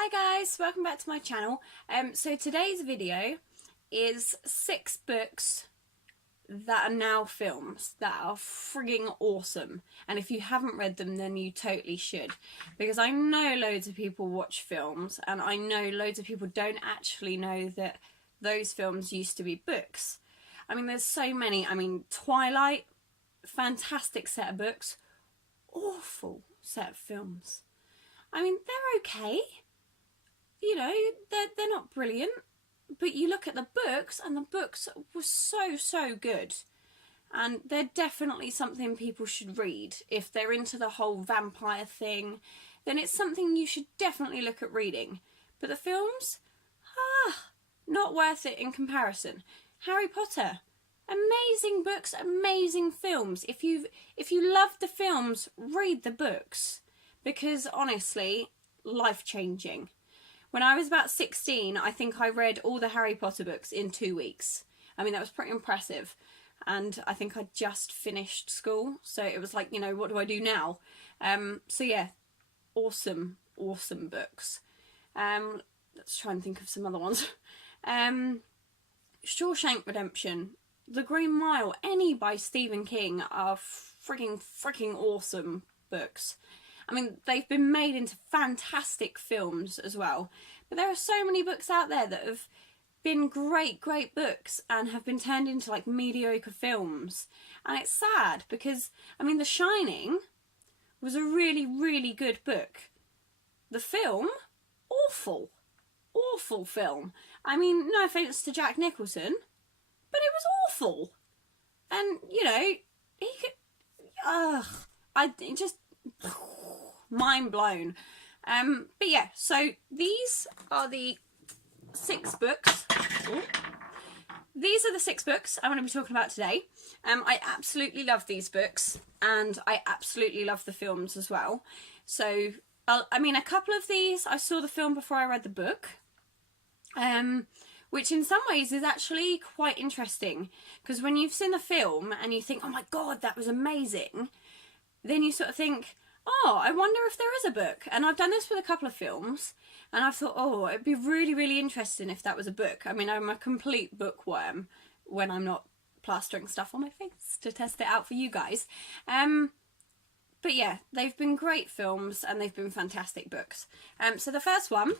Hi guys, welcome back to my channel. So today's video is 6 books that are now films that are frigging awesome. And if you haven't read them, then you totally should. Because I know loads of people watch films, and I know loads of people don't actually know that those films used to be books. I mean, there's so many. I mean, Twilight, fantastic set of books, awful set of films. I mean, they're okay. You know, they're not brilliant, but you look at the books, and the books were so good. And they're definitely something people should read. If they're into the whole vampire thing, then it's something you should definitely look at reading. But the films, not worth it in comparison. Harry Potter, amazing books, amazing films. If you love the films, read the books, because honestly, life-changing. When I was about 16, I think I read all the Harry Potter books in 2 weeks. I mean, that was pretty impressive. And I think I'd just finished school, so it was like, you know, what do I do now? So yeah, awesome books. Let's try and think of some other ones. Shawshank Redemption, The Green Mile, any by Stephen King are freaking awesome books. I mean, they've been made into fantastic films as well. But there are so many books out there that have been great books and have been turned into like mediocre films. And it's sad because, I mean, The Shining was a really good book. The film, awful film. I mean, no offence to Jack Nicholson, but it was awful. And, you know, he could, just mind blown. But yeah, so these are the 6 books. Ooh. These are the 6 books I'm going to be talking about today. I absolutely love these books, and I absolutely love the films as well. So, I mean, a couple of these, I saw the film before I read the book, which in some ways is actually quite interesting, because when you've seen the film and you think, oh my god, that was amazing, then you sort of think, oh, I wonder if there is a book. And I've done this with a couple of films, and I've thought, oh, it'd be really interesting if that was a book. I mean, I'm a complete bookworm when I'm not plastering stuff on my face to test it out for you guys. But yeah, they've been great films, and they've been fantastic books. So the first one,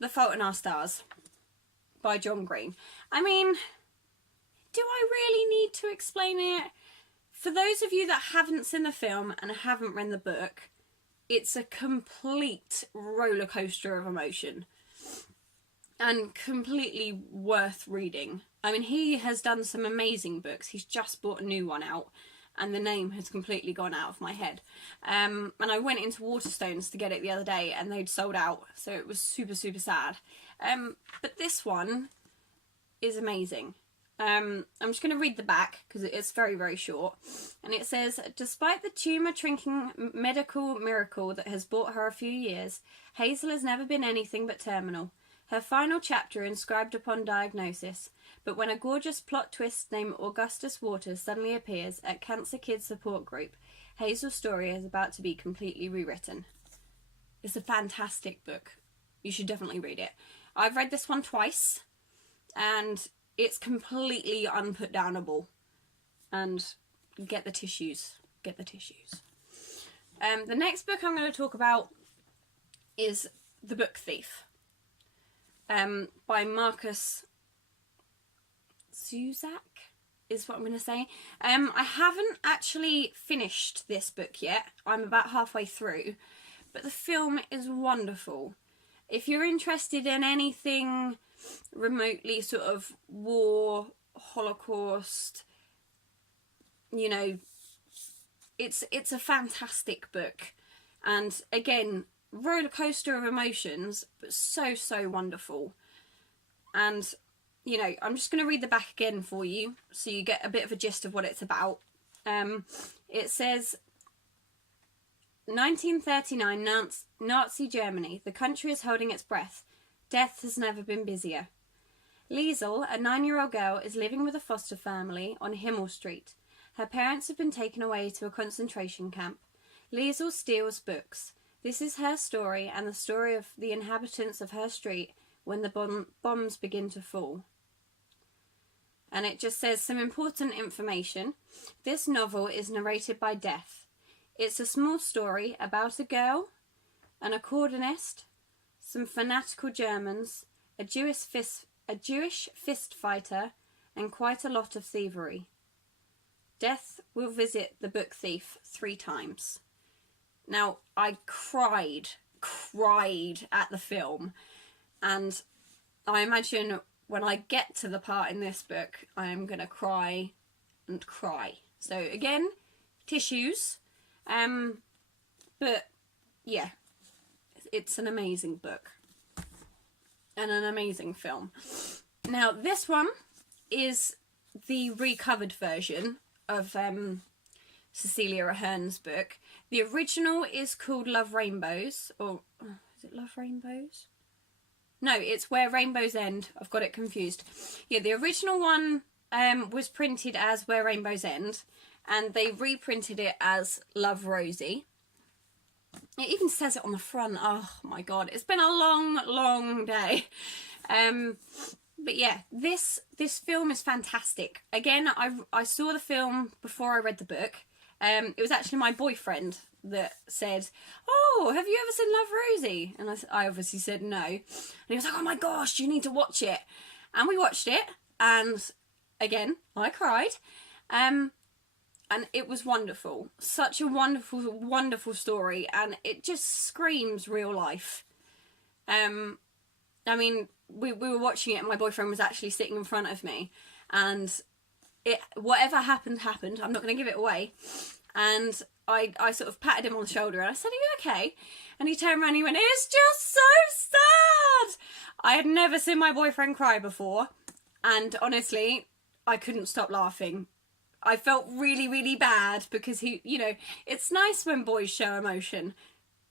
The Fault in Our Stars by John Green. I mean, do I really need to explain it? For those of you that haven't seen the film and haven't read the book, it's a complete roller coaster of emotion and completely worth reading. I mean, he has done some amazing books. He's just bought a new one out, and the name has completely gone out of my head. And I went into Waterstones to get it the other day, and they'd sold out, so it was super sad. But this one is amazing. I'm just going to read the back because it's very short. And it says, despite the tumour-shrinking medical miracle that has bought her a few years, Hazel has never been anything but terminal. Her final chapter inscribed upon diagnosis. But when a gorgeous plot twist named Augustus Waters suddenly appears at Cancer Kids Support Group, Hazel's story is about to be completely rewritten. It's a fantastic book. You should definitely read it. I've read this one twice, and it's completely unputdownable. And get the tissues. Get the tissues. The next book I'm going to talk about is The Book Thief. By Marcus Zusak is what I'm going to say. I haven't actually finished this book yet. I'm about halfway through. But the film is wonderful. If you're interested in anything remotely sort of war, Holocaust, you know, it's a fantastic book. And again, roller coaster of emotions, but so wonderful. And, you know, I'm just going to read the back again for you so you get a bit of a gist of what it's about. It says, 1939, Nazi Germany. The country is holding its breath. Death has never been busier. Liesel, a 9-year-old girl, is living with a foster family on Himmel Street. Her parents have been taken away to a concentration camp. Liesel steals books. This is her story and the story of the inhabitants of her street when the bombs begin to fall. And it just says some important information. This novel is narrated by Death. It's a small story about a girl, an accordionist, some fanatical Germans, a Jewish fist fighter, and quite a lot of thievery. Death will visit the book thief 3 times. Now, I cried at the film, and I imagine when I get to the part in this book, I am going to cry and cry. So again, tissues. But yeah, it's an amazing book and an amazing film. Now, this one is the recovered version of Cecilia Aherne's book. The original is called Love Rainbows, or is it Love Rainbows? No, it's Where Rainbows End. I've got it confused. Yeah, the original one was printed as Where Rainbows End, and they reprinted it as Love Rosie. It even says it on the front. Oh my god, it's been a long day. But yeah, this film is fantastic. Again, I saw the film before I read the book. It was actually my boyfriend that said, "Oh, have you ever seen Love Rosie?" And I obviously said no. And he was like, "Oh my gosh, you need to watch it." And we watched it, and again, I cried. And it was wonderful. Such a wonderful story, and it just screams real life. I mean, we were watching it, and my boyfriend was actually sitting in front of me, and whatever happened. I'm not going to give it away. And I sort of patted him on the shoulder, and I said, "Are you okay?" And he turned around and he went, "It's just so sad." I had never seen my boyfriend cry before, and honestly, I couldn't stop laughing. I felt really bad because he, it's nice when boys show emotion,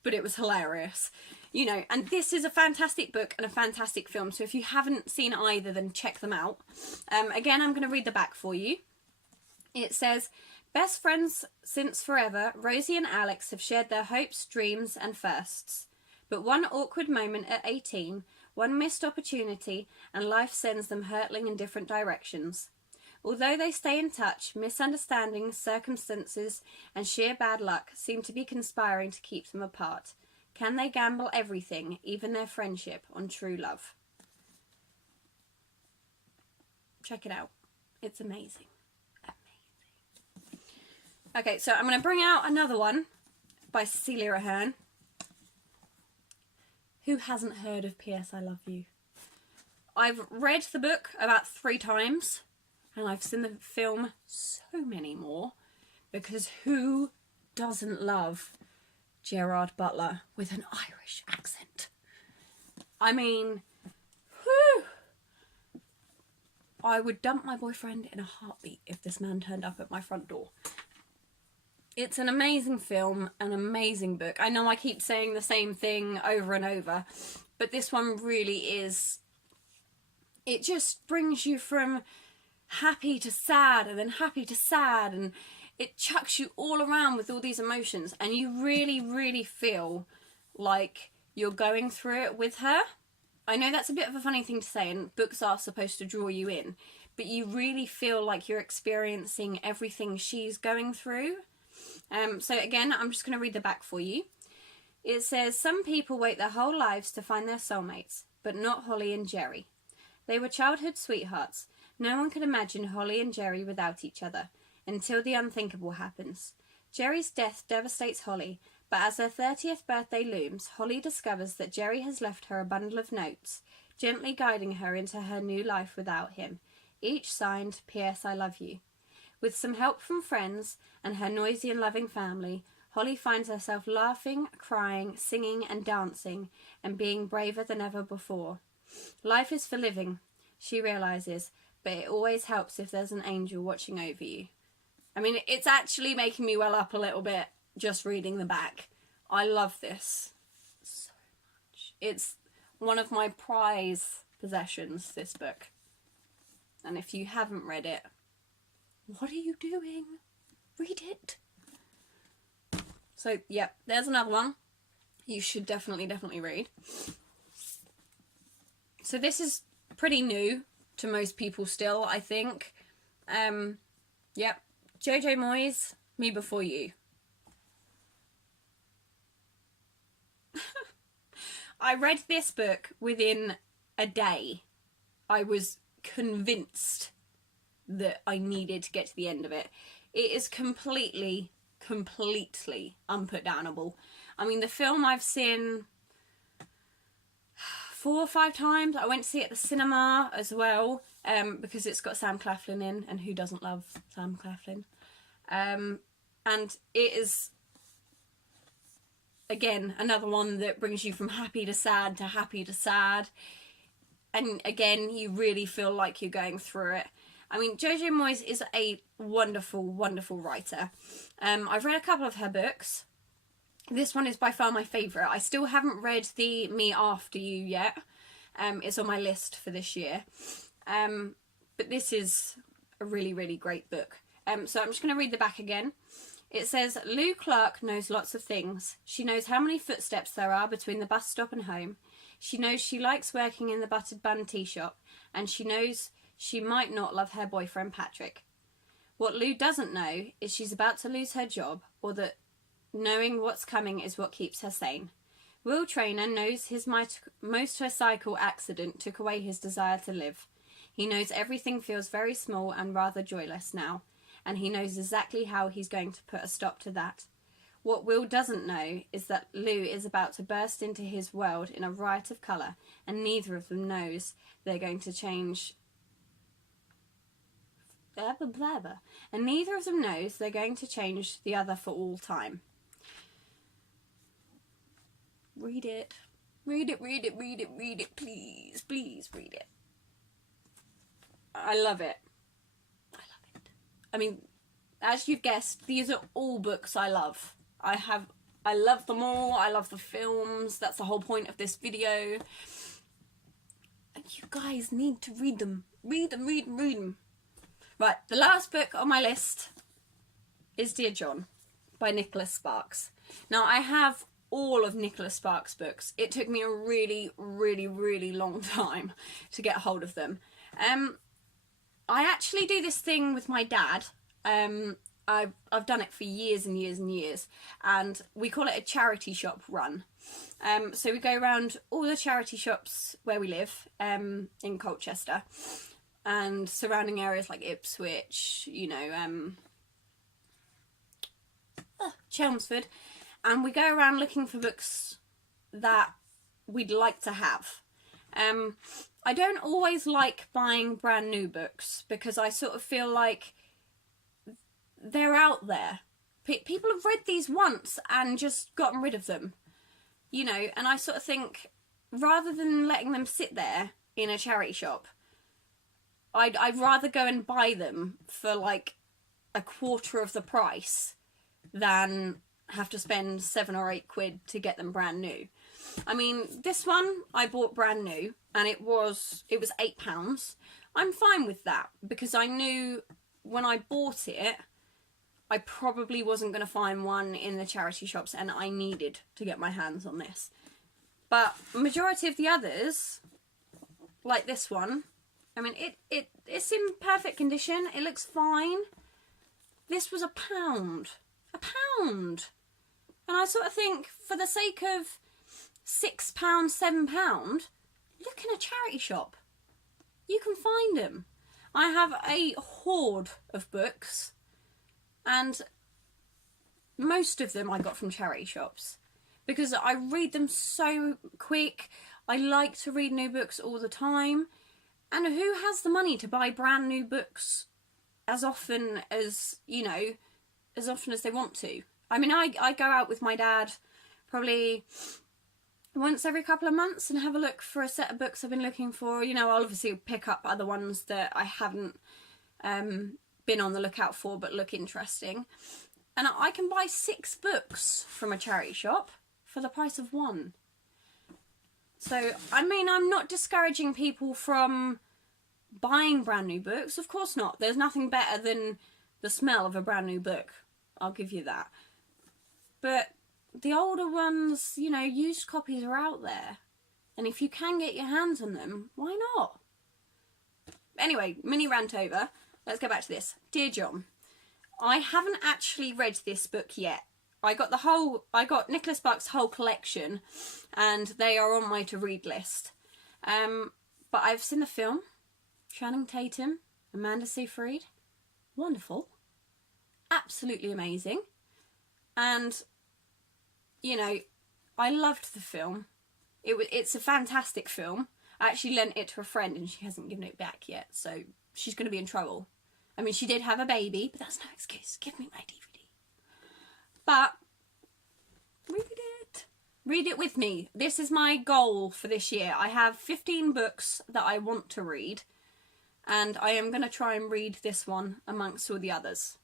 but it was hilarious. And this is a fantastic book and a fantastic film. So if you haven't seen either, then check them out. Again, I'm going to read the back for you. It says, "Best friends since forever, Rosie and Alex have shared their hopes, dreams and firsts. But one awkward moment at 18, one missed opportunity, and life sends them hurtling in different directions. Although they stay in touch, misunderstandings, circumstances and sheer bad luck seem to be conspiring to keep them apart. Can they gamble everything, even their friendship, on true love?" Check it out. It's amazing. Okay, so I'm going to bring out another one by Cecilia Aherne. Who hasn't heard of P.S. I Love You? I've read the book about 3 times, and I've seen the film so many more, because who doesn't love Gerard Butler with an Irish accent? I mean, whew. I would dump my boyfriend in a heartbeat if this man turned up at my front door. It's an amazing film, an amazing book. I know I keep saying the same thing over and over, but this one really is... It just brings you from happy to sad, and then happy to sad, and it chucks you all around with all these emotions, and you really feel like you're going through it with her. I know that's a bit of a funny thing to say, and books are supposed to draw you in, but you really feel like you're experiencing everything she's going through. So again, I'm just going to read the back for you. It says, "Some people wait their whole lives to find their soulmates, but not Holly and Jerry. They were childhood sweethearts. No one could imagine Holly and Jerry without each other, until the unthinkable happens. Jerry's death devastates Holly, but as her 30th birthday looms, Holly discovers that Jerry has left her a bundle of notes, gently guiding her into her new life without him, each signed P.S. I Love You. With some help from friends and her noisy and loving family, Holly finds herself laughing, crying, singing and dancing, and being braver than ever before. Life is for living, she realises, but it always helps if there's an angel watching over you." I mean, it's actually making me well up a little bit just reading the back. I love this so much. It's one of my prize possessions, this book. And if you haven't read it, what are you doing? Read it. So, yeah, there's another one. you should definitely read. So this is pretty new to most people still, I think. Yep. Jojo Moyes, Me Before You. I read this book within a day. I was convinced that I needed to get to the end of it. It is completely unputdownable. I mean, the film I've seen 4 or 5 times. I went to see it at the cinema as well, because it's got Sam Claflin in, and who doesn't love Sam Claflin? And it is, again, another one that brings you from happy to sad to happy to sad. And again, you really feel like you're going through it. I mean, Jojo Moyes is a wonderful writer. I've read a couple of her books. This one is by far my favourite. I still haven't read the Me After You yet. It's on my list for this year. But this is a really great book. So I'm just going to read the back again. It says, Lou Clark knows lots of things. She knows how many footsteps there are between the bus stop and home. She knows she likes working in the buttered bun tea shop. And she knows she might not love her boyfriend Patrick. What Lou doesn't know is she's about to lose her job, or that knowing what's coming is what keeps her sane. Will Traynor knows his motorcycle accident took away his desire to live. He knows everything feels very small and rather joyless now, and he knows exactly how he's going to put a stop to that. What Will doesn't know is that Lou is about to burst into his world in a riot of colour, and neither of them knows they're going to change... And neither of them knows they're going to change the other for all time. Read it. Read it, please. Please read it. I love it. I mean, as you've guessed, these are all books I love. I love them all. I love the films. That's the whole point of this video. And you guys need to read them. Read them. Right, the last book on my list is Dear John by Nicholas Sparks. Now, I have all of Nicholas Sparks' books. It took me a really long time to get hold of them. I actually do this thing with my dad. I've done it for years and years, and we call it a charity shop run. So we go around all the charity shops where we live, in Colchester, and surrounding areas like Ipswich, Chelmsford, and we go around looking for books that we'd like to have. I don't always like buying brand new books, because I sort of feel like they're out there. People have read these once and just gotten rid of them, and I sort of think, rather than letting them sit there in a charity shop, I'd rather go and buy them for like a quarter of the price than have to spend £7 or £8 to get them brand new. I mean, this one I bought brand new, and it was £8. I'm fine with that, because I knew when I bought it, I probably wasn't going to find one in the charity shops, and I needed to get my hands on this. But majority of the others, like this one, I mean, it's in perfect condition. It looks fine. This was £1. £1. And I sort of think, for the sake of £6, £7, look in a charity shop. You can find them. I have a hoard of books, and most of them I got from charity shops, because I read them so quick. I like to read new books all the time. And who has the money to buy brand new books as often as, as often as they want to? I mean, I go out with my dad probably once every couple of months and have a look for a set of books I've been looking for. I'll obviously pick up other ones that I haven't been on the lookout for but look interesting. And I can buy 6 books from a charity shop for the price of 1. So, I mean, I'm not discouraging people from buying brand new books. Of course not. There's nothing better than the smell of a brand new book. I'll give you that. But the older ones, you know, used copies are out there. And if you can get your hands on them, why not? Anyway, mini rant over. Let's go back to this. Dear John, I haven't actually read this book yet. I got Nicholas Sparks' whole collection, and they are on my to-read list. But I've seen the film. Channing Tatum, Amanda Seyfried. Wonderful. Absolutely amazing. And, you know, I loved the film. It's a fantastic film. I actually lent it to a friend and she hasn't given it back yet, so she's going to be in trouble. I mean, she did have a baby, but that's no excuse. Give me my DVD. But, read it. Read it with me. This is my goal for this year. I have 15 books that I want to read, and I am going to try and read this one amongst all the others.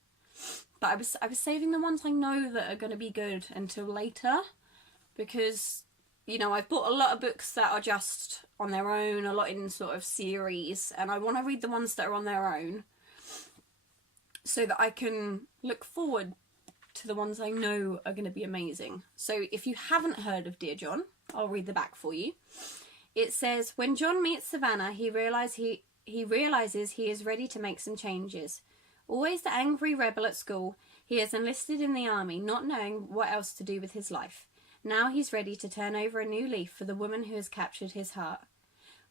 But I was saving the ones I know that are going to be good until later, because, you know, I've bought a lot of books that are just on their own, a lot in sort of series, and I want to read the ones that are on their own so that I can look forward to the ones I know are going to be amazing. So if you haven't heard of Dear John, I'll read the back for you. It says, when John meets Savannah, he realizes he is ready to make some changes. Always the angry rebel at school, he has enlisted in the army, not knowing what else to do with his life. Now he's ready to turn over a new leaf for the woman who has captured his heart.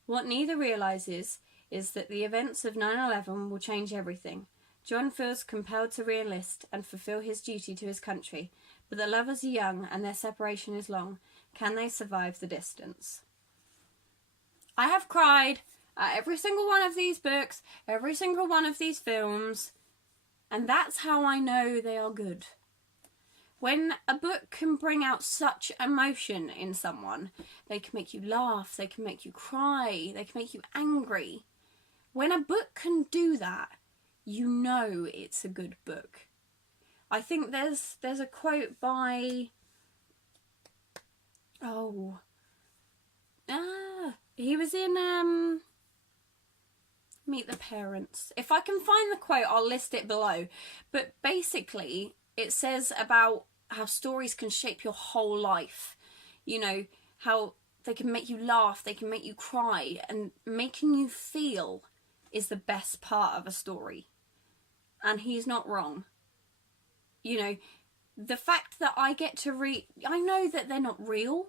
What neither realizes is that the events of 9/11 will change everything. John feels compelled to re-enlist and fulfill his duty to his country, but the lovers are young and their separation is long. Can they survive the distance? I have cried at every single one of these books, every single one of these films, and that's how I know they are good. When a book can bring out such emotion in someone, they can make you laugh, they can make you cry, they can make you angry. When a book can do that, you know it's a good book. I think there's a quote by... he was in Meet the Parents. If I can find the quote, I'll list it below. But basically, it says about how stories can shape your whole life. You know, how they can make you laugh, they can make you cry, and making you feel is the best part of a story. And he's not wrong. You know, the fact that I get to read... I know that they're not real,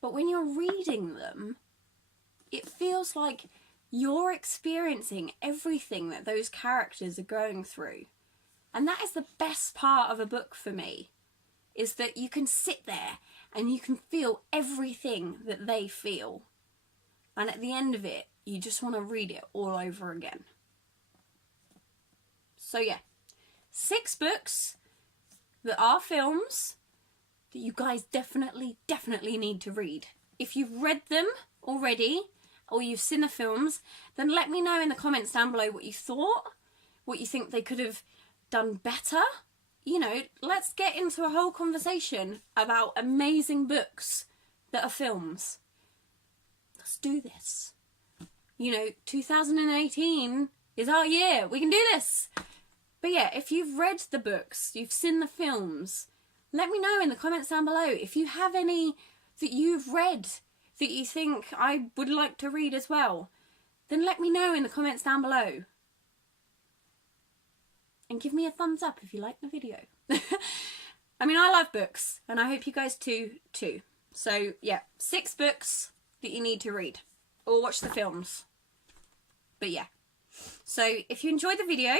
but when you're reading them, it feels like you're experiencing everything that those characters are going through. And that is the best part of a book for me, is that you can sit there and you can feel everything that they feel. And at the end of it, you just want to read it all over again. So yeah, 6 books that are films that you guys definitely need to read. If you've read them already, or you've seen the films, then let me know in the comments down below what you thought, what you think they could have done better. You know, let's get into a whole conversation about amazing books that are films. Let's do this. You know, 2018 is our year. We can do this. But yeah, if you've read the books, you've seen the films, let me know in the comments down below. If you have any that you've read that you think I would like to read as well, then let me know in the comments down below. And give me a thumbs up if you like the video. I mean, I love books, and I hope you guys do too. So yeah, 6 books that you need to read, or watch the films. But yeah, so if you enjoyed the video,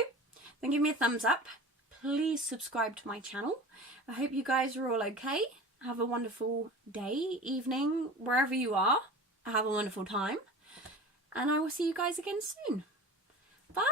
then give me a thumbs up. Please subscribe to my channel. I hope you guys are all okay. Have a wonderful day, evening, wherever you are. Have a wonderful time. And I will see you guys again soon. Bye!